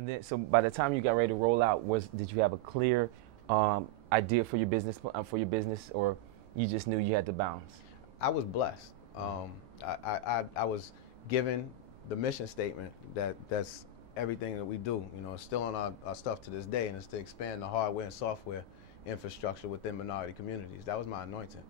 And then, so by the time you got ready to roll out, did you have a clear idea for your business, or you just knew you had to bounce? I was blessed. I was given the mission statement that's everything that we do. You know, it's still on our stuff to this day, and it's to expand the hardware and software infrastructure within minority communities. That was my anointing.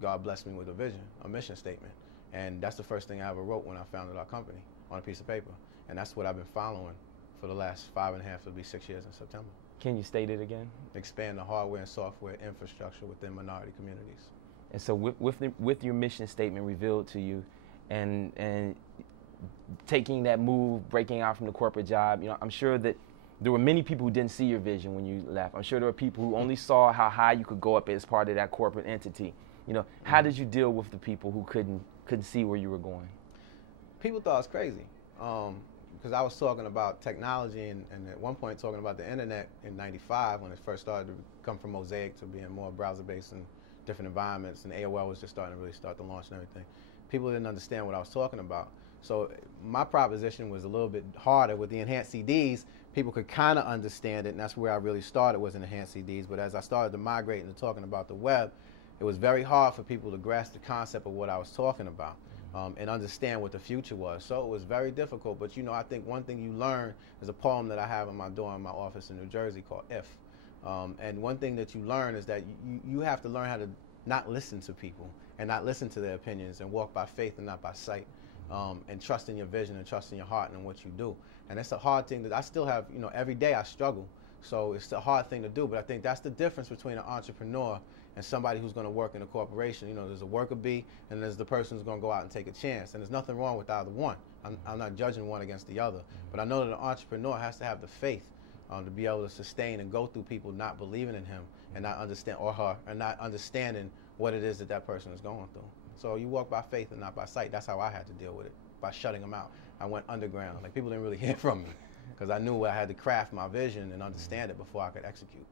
God blessed me with a vision, a mission statement, and that's the first thing I ever wrote when I founded our company, on a piece of paper, and that's what I've been following for the last 5.5, it'll be 6 years in September. Can you state it again? Expand the hardware and software infrastructure within minority communities. And so with your mission statement revealed to you, and taking that move, breaking out from the corporate job, you know, I'm sure that there were many people who didn't see your vision when you left. I'm sure there were people who only saw how high you could go up as part of that corporate entity. You know, how did you deal with the people who couldn't see where you were going? People thought I was crazy, because I was talking about technology and at one point talking about the internet in '95 when it first started to come from Mosaic to being more browser-based and different environments, and AOL was just starting to really start to launch and everything. People didn't understand what I was talking about. So my proposition was a little bit harder. With the enhanced CDs, people could kind of understand it, and that's where I really started, was in enhanced CDs. But as I started to migrate into talking about the web, it was very hard for people to grasp the concept of what I was talking about, and understand what the future was. So it was very difficult. But you know, I think one thing you learn is a poem that I have on my door in my office in New Jersey called If. And one thing that you learn is that you have to learn how to not listen to people and not listen to their opinions, and walk by faith and not by sight, and trust in your vision and trust in your heart and what you do. And it's a hard thing that I still have, you know, every day I struggle. So it's a hard thing to do, but I think that's the difference between an entrepreneur and somebody who's going to work in a corporation. You know, there's a worker bee, and there's the person who's going to go out and take a chance. And there's nothing wrong with either one. I'm not judging one against the other, but I know that an entrepreneur has to have the faith to be able to sustain and go through people not believing in him and not understand, or her, and not understanding what it is that that person is going through. So you walk by faith and not by sight. That's how I had to deal with it, by shutting them out. I went underground. Like, people didn't really hear from me because I knew I had to craft my vision and understand it before I could execute.